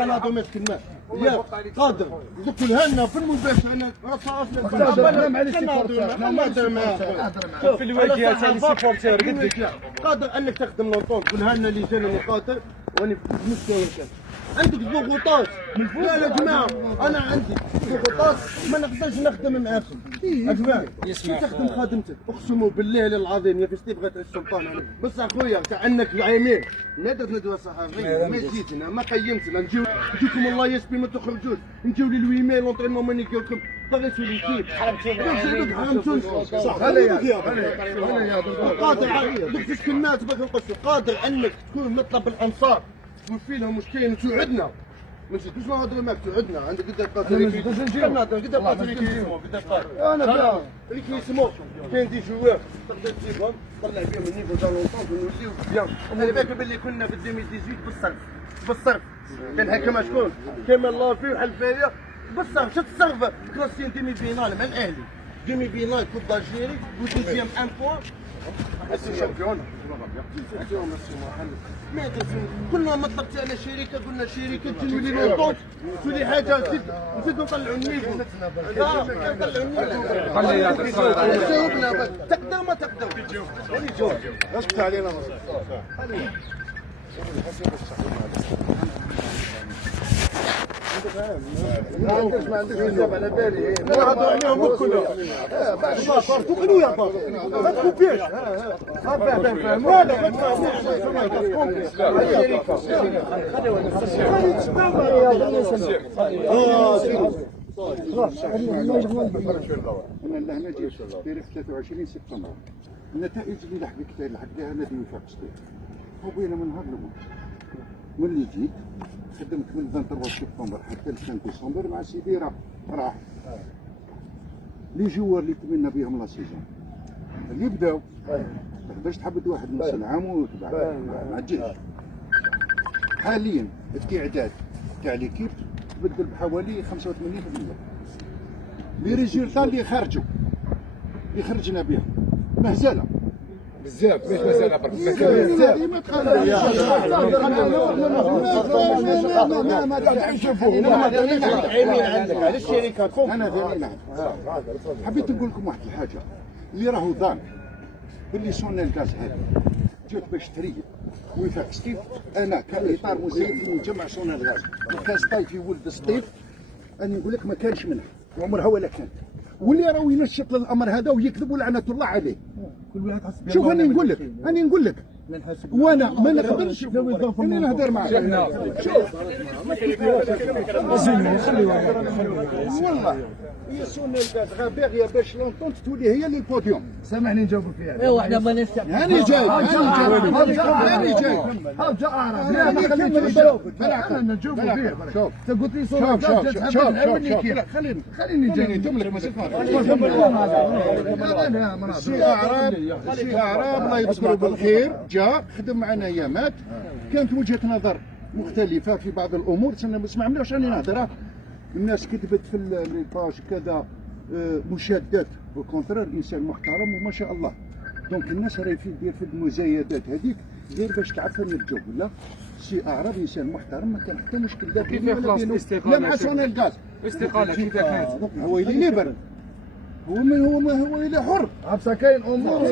انا دوميس كلمه يا قادر دوك الهنا في المباشر انا راسها في الواجهه تاع لي سيبورتير قد لك قادر انك تخدم لونطون تقول هنا اللي جاني مقاتل واني مشكل عندك ضغوطات لا يا جماعه انا عندي ضغوطات ما نقدرش نخدم معاكم يا جماعه كي تخدم خادمتك اقسموا بالله العظيم يا فاش تبغى تعيش السلطان انا بس اخويا تاع انك عيمين ما درت ندوه صحفيه ما جيتنا ما قيمتنا نجيكم الله يشفي ما تخرجوش نجيو للويمين لونطرينمون ماني قالكم باغي تولي ليكيب حرمتونا صح قادر دوك فاش كنا باغي نقصوا قادر انك تكون مطلب الانصار وفي لهم مشكل توعدنا ما نزيدوش نهضروا معاك توعدنا عندك قدام قاتل قدام قاتل انا اللي كيسمو كاين دي جوار تقدر تجيبهم تطلع بهم النيفو تاع لونطون ونوليو بيان خلي بالك باللي كنا في 2018 بالصرف كان هكا شكون كمال لافي وحلفايه بالصرف شفت الصرف كلاسيين ديمي فينال مع الاهلي ديمي فينال كوب دالجيري ودوزيام ان بوان الشامبيون كنا مطلبت على شركه قلنا شركه تولي لونطون تولي حاجه نزيدو نطلعوا النيفو لا نطلعوا النيفو خلي تقدر ما تقدر جاوب اسكت علينا ما عندكش حساب على بالي نهضروا عليهم كلهم بعد ما صارتوا قنيه ما تكوبيش فهموا لا انا لهنا جيت تاريخ 23 سبتمبر النتائج اللي لحق لها نادي وفاق سطيف خوينا من نهار الاول ملي جيت خدمت من 23 سبتمبر حتى ل 5 ديسمبر مع سيدي راح لي جوار اللي تمنى بهم لا سيزون اللي بداو ما تقدرش تحبد واحد نص العام وتبع ما تجيش حاليا التعداد تاع ليكيب تبدل بحوالي 85%. لي ريزولتا اللي خرجوا اللي خرجنا بهم مهزله بزاف مش مساله برك حبيت نقول لكم واحد الحاجه اللي راهو ظان باللي صونا الغاز هذا جات باش تريد وفاق سطيف انا كاطار مسير في مجمع صونا الغاز وكاس طايفي ولد سطيف انا نقول لك ما كانش منها وعمرها ولا كانت واللي راهو ينشط الامر هذا ويكذب ولعنه الله عليه. شوف انا نقول لك وانا ما نقدرش اني نهضر معك والله هي سونا الغاز غا باغيه باش لونطون تولي هي اللي البوديوم. سامحني نجاوبك فيها. ايوا حنا ما نستحق. هاني جاي لا ما خليتنيش نجاوبك. انا نجاوب فيها. شوف انت قلت لي سونا الغاز جات خليني جاي جملك ما سي اعراب الله يذكره بالخير جاء خدم معنا ايامات كانت وجهه نظر مختلفه في بعض الامور ما عملناش راني نهضر الناس كتبت في الباج كذا مشادات وكونترار انسان محترم وما شاء الله دونك الناس راهي دير في المزايدات هذيك غير باش تعرف من الجو لا سي اعراب انسان محترم ما كان حتى مشكل لا بينه ولا بينه لا مع صون الغاز استقاله كيف كانت هو اللي ليبر هو اللي حر بصح كاين امور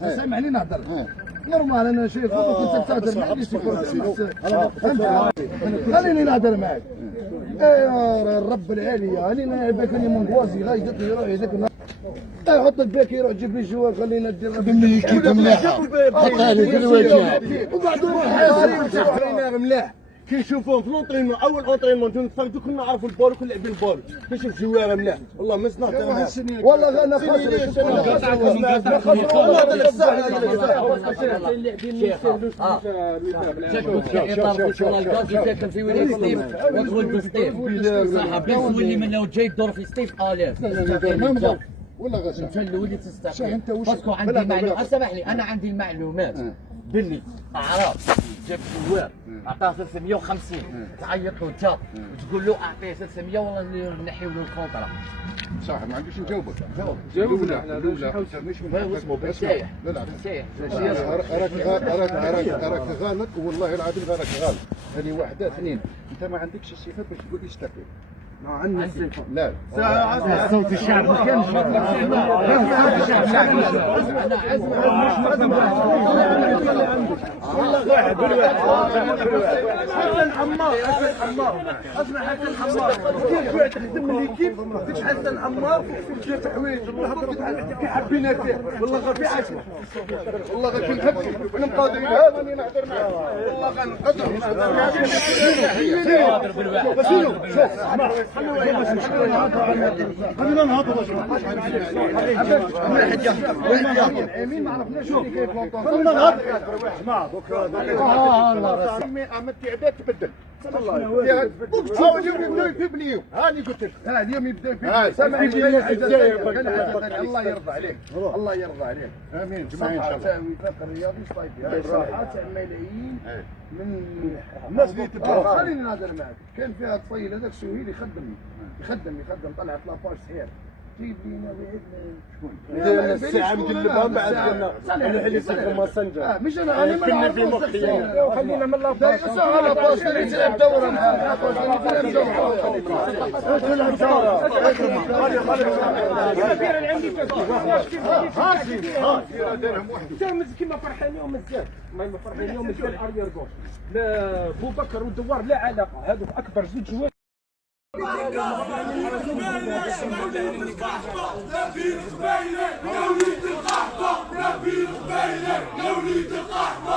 سامحني نهضر نورمال انا شايف كنت تهضر معايا خليني نهضر معاك يا رب العالي علينا باكلني مونغوازي لا يدقني يروح يدقنا يحط الباك يروح يجيب لي جوار خلينا ندير خدمني كيف مليحه حطها لي في الوجه وبعد نروح حاسب ملاح كي نشوفوهم في لونطرينمون اول اونطرينمون نتفرجوا كنا نعرفوا البول وكنا لاعبين البول كنشوف جواره ملاح والله ما نهضر معاه والله انا ساكن في ولايه سطيف وتولد سطيف صح بس تولي منه جاي دور في سطيف الاف ولا غسل انت اللي تستحق باسكو عندي معلومات سامحني انا عندي المعلومات باللي اعراب جاب سوار عطاه 350 تعيط له انت وتقول له اعطيه 300 والله نحيو له الكونطرا. صح ما عندوش نجاوبك. جاوبنا الاولى مش من اسمه بن سايح. لا لا بن سايح. راك غلط والله العظيم راك غلط. هذه واحده اثنين انت ما عندكش الصفه باش تقول لي استقيل. ما عندنا صفة. لا صوت الشعب ما كانش حسن عمار اسمع حسن عمار كيف قاعد تخدم من ليكيب قلت حسن عمار في حوايج والله كي حبينا فيه والله غير في عشرة والله غير كنت هبكي انا مقادر هذا راني نهضر معاه والله غنقدر خلينا نهضروا امين ما عرفناش اللي كيف خلينا نهضروا اسمع عملت عباد تبدل هاو اليوم يبداو يبنيو هاني قلت لك اليوم يبداو الله يرضى عليك الله يرضى عليك امين جميعا ان شاء الله وفاق الرياضي صايفي صراحه ملايين من الناس اللي تبغى خليني نهضر معك كان فيها الطفيل هذاك سهيل يخدم طلعت لاباج صحيح جيب لينا دينا الساعه نقلبها بعد قلنا نروح لسوق ماسنجر مش انا كنا في مخيم خلينا من لاباج سهل لاباج تلعب دوره معاه تلعب دوره كيما فرحان يوم مزيان ما فرحان يوم مزيان اريير غوش لا بو بكر والدوار لا علاقه هذوك اكبر زوج جوار يا وليد القحطة يا وليد القحطة